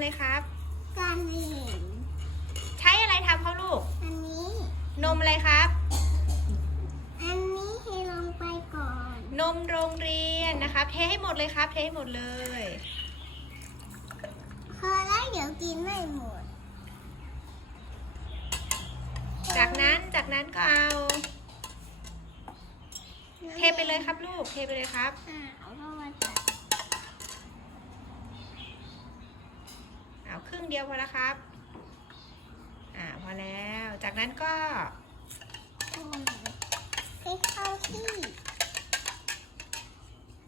เลยครับ การเห็นใช้อะไรทำเขาลูก อันนี้ นมอะไรครับ อันนี้ให้ลงไปก่อน นมโรงเรียนนะครับ เทให้หมดเลยครับ เทให้หมดเลย พอแล้วเดี๋ยวกินไม่หมด จากนั้นจากนั้นก็เอา เทไปเลยครับลูก เทไปเลยครับ อ่าเอาเข้ามาตัด เดียวพอแล้วครับ อ่าพอแล้ว จากนั้นก็ให้เข้าที่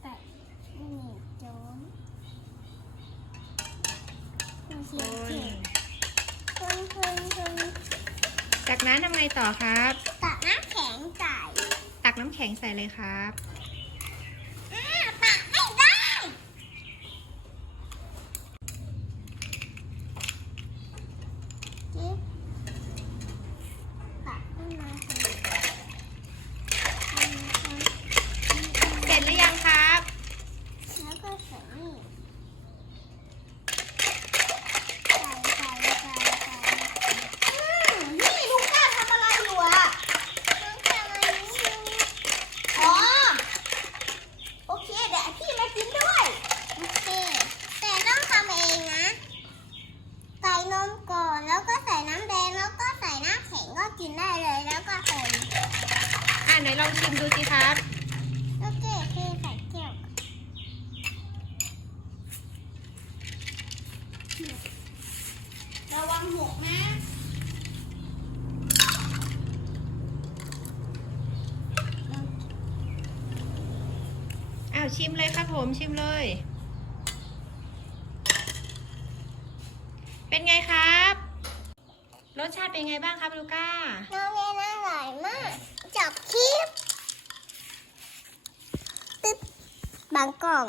ตัดนี่โจนคนคเขียนนเก่งคนคนจากนั้นทำไงต่อครับ ตัดน้ำแข็งใส่ ตักน้ำแข็งใส่เลยครับ อ่าตัดให้ได้จิ๊บตัดขึ้นมาสิคนคน เสร็จหรือยังครับ แล้วก็ใส่นี่ใส่ใส่ใส่ใส่อืมนี่ลูกก้าทำอะไรอยู่อะลูกทำอะไรอยู่อ๋อ โอเค เดี๋ยวพี่มากินด้วย โอเค แต่ต้องทำเองนะ ใส่นมก่อน แล้วก็ใส่น้ำแดง แล้วก็ใส่น้ำแข็ง ก็กินได้เลยแล้วก็คนอ่าไหนลองชิมดูสิครับ โอเคเทใส่แก้วระวังหกนะอ้าวชิมเลยครับผมชิมเลย เป็นไงครับ รสชาติเป็นไงบ้างครับลูก้า น้องเรียนอร่อยมากจับคลิปตึ๊บบางกล่อง